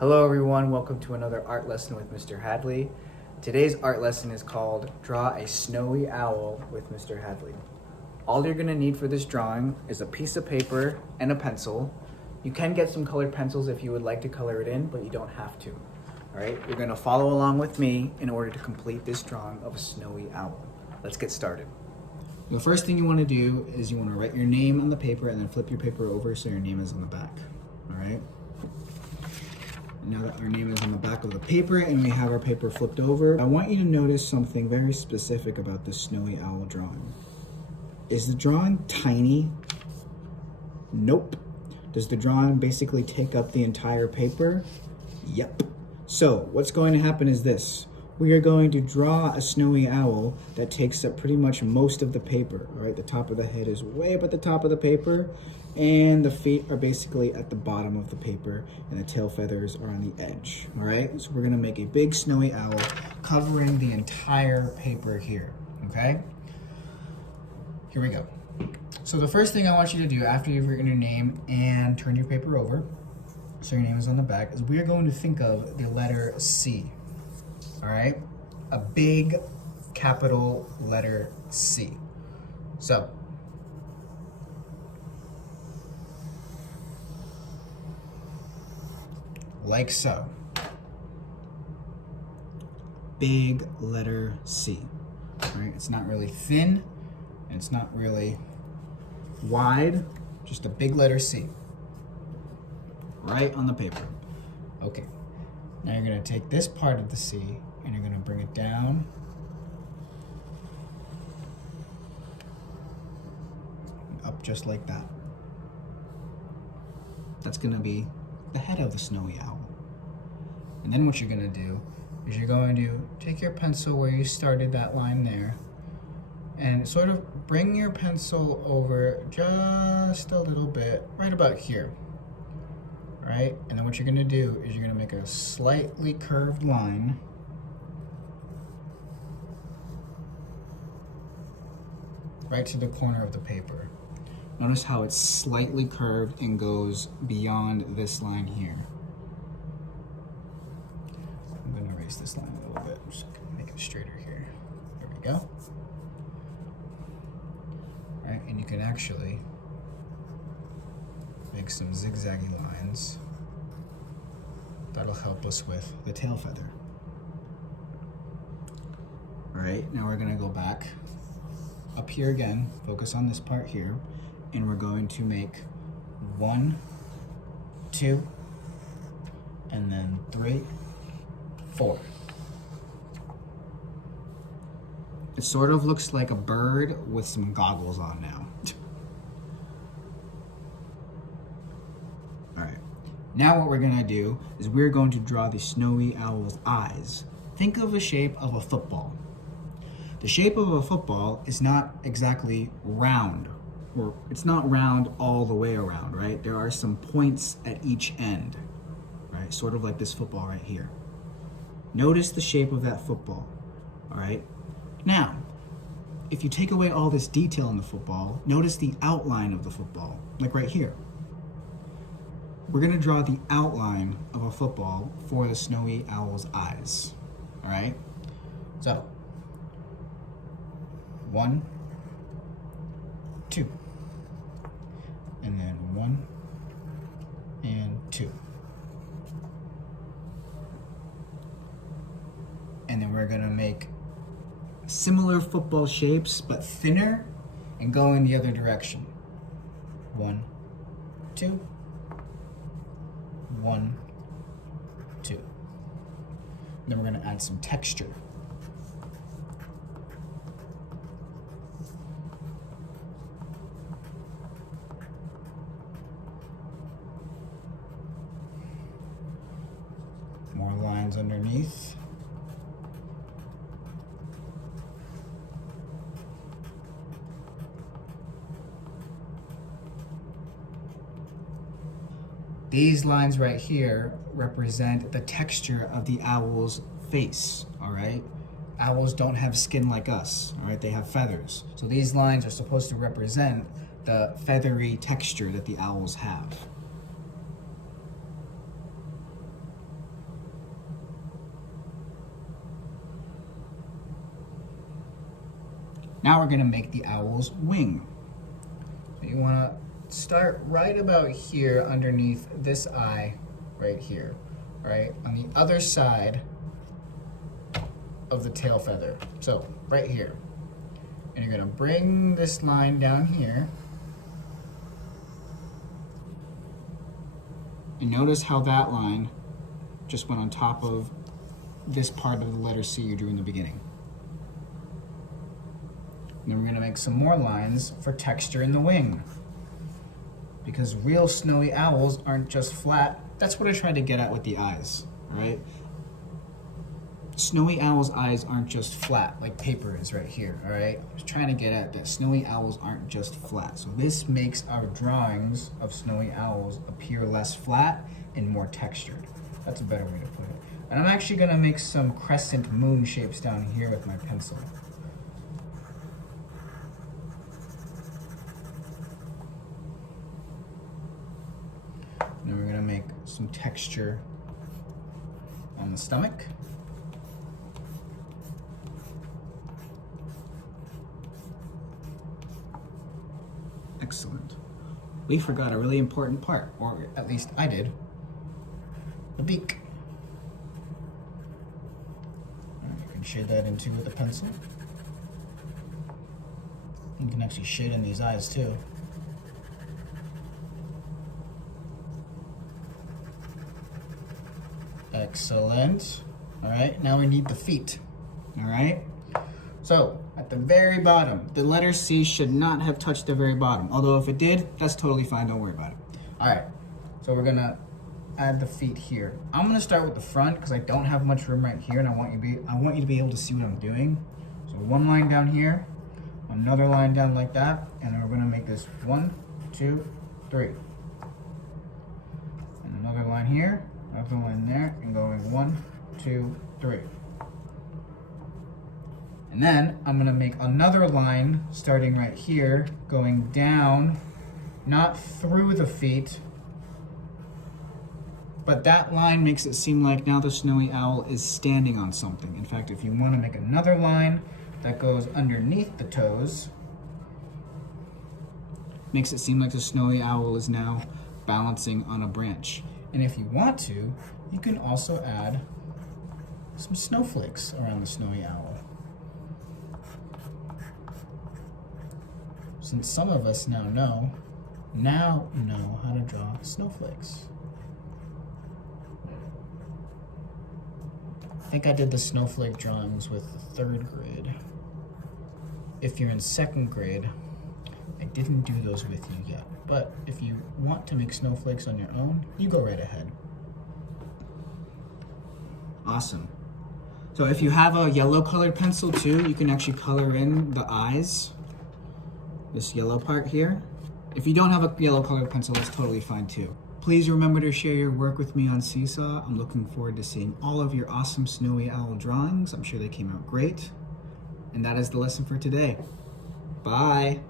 Hello everyone, welcome to another art lesson with Mr. Hadley. Today's art lesson is called Draw a Snowy Owl with Mr. Hadley. All you're gonna need for this drawing is a piece of paper and a pencil. You can get some colored pencils if you would like to color it in, but you don't have to. All right, you're gonna follow along with me in order to complete this drawing of a snowy owl. Let's get started. The first thing you wanna do is you wanna write your name on the paper and then flip your paper over so your name is on the back, all right? Now that our name is on the back of the paper and we have our paper flipped over, I want you to notice something very specific about this snowy owl drawing. Is the drawing tiny? Nope. Does the drawing basically take up the entire paper? Yep. So what's going to happen is this. We are going to draw a snowy owl that takes up pretty much most of the paper. All right, the top of the head is way up at the top of the paper, and the feet are basically at the bottom of the paper, and the tail feathers are on the edge. All right, so we're gonna make a big snowy owl covering the entire paper here, okay? Here we go. So the first thing I want you to do after you've written your name and turned your paper over, so your name is on the back, is we are going to think of the letter C. All right, a big capital letter C. So, like so. Big letter C. All right, it's not really thin, and it's not really wide, just a big letter C. Right on the paper. Okay, now you're gonna take this part of the C and you're gonna bring it down and up just like that. That's gonna be the head of the snowy owl. And then what you're gonna do is you're going to take your pencil where you started that line there and sort of bring your pencil over just a little bit, right about here. Right? And then what you're gonna do is you're gonna make a slightly curved line right to the corner of the paper. Notice how it's slightly curved and goes beyond this line here. I'm gonna erase this line a little bit, just make it straighter here. There we go. All right, and you can actually make some zigzaggy lines. That'll help us with the tail feather. All right, now we're gonna go back up here again, focus on this part here, and we're going to make 1, 2, and then 3, 4. It sort of looks like a bird with some goggles on now. All right, now what we're gonna do is we're going to draw the snowy owl's eyes. Think of the shape of a football. The shape of a football is not exactly round, or it's not round all the way around, right? There are some points at each end, right? Sort of like this football right here. Notice the shape of that football, all right? Now, if you take away all this detail in the football, notice the outline of the football, like right here. We're gonna draw the outline of a football for the snowy owl's eyes, all right? So, 1, 2, and then 1 and 2. And then we're gonna make similar football shapes, but thinner and go in the other direction. 1, 2, 1, 2. And then we're gonna add some texture. More lines underneath. These lines right here represent the texture of the owl's face, all right? Owls don't have skin like us, all right? They have feathers. So these lines are supposed to represent the feathery texture that the owls have. Now we're gonna make the owl's wing. So you wanna start right about here underneath this eye, right here, right? On the other side of the tail feather. So, right here. And you're gonna bring this line down here. And notice how that line just went on top of this part of the letter C you drew in the beginning. And then we're gonna make some more lines for texture in the wing. Because real snowy owls aren't just flat. That's what I tried to get at with the eyes, right? Snowy owls' eyes aren't just flat like paper is right here, all right? I was trying to get at that snowy owls aren't just flat. So this makes our drawings of snowy owls appear less flat and more textured. That's a better way to put it. And I'm actually gonna make some crescent moon shapes down here with my pencil. And we're gonna make some texture on the stomach. Excellent. We forgot a really important part, or at least I did. The beak. You can shade that into with a pencil. You can actually shade in these eyes too. Excellent. All right, now we need the feet. All right. So at the very bottom, the letter C should not have touched the very bottom. Although if it did, that's totally fine, don't worry about it. All right, so we're gonna add the feet here. I'm gonna start with the front because I don't have much room right here and I want you to be able to see what I'm doing. So one line down here, another line down like that, and then we're gonna make this 1, 2, 3. And another line here, another line there, and going 1, 2, 3. And then I'm gonna make another line starting right here, going down, not through the feet, but that line makes it seem like now the snowy owl is standing on something. In fact, if you wanna make another line that goes underneath the toes, makes it seem like the snowy owl is now balancing on a branch. And if you want to, you can also add some snowflakes around the snowy owl. Since some of us now know how to draw snowflakes. I think I did the snowflake drawings with the 3rd grade. If you're in 2nd grade, I didn't do those with you yet. But if you want to make snowflakes on your own, you go right ahead. Awesome. So if you have a yellow colored pencil too, you can actually color in the eyes. This yellow part here. If you don't have a yellow colored pencil, that's totally fine too. Please remember to share your work with me on Seesaw. I'm looking forward to seeing all of your awesome snowy owl drawings. I'm sure they came out great. And that is the lesson for today. Bye.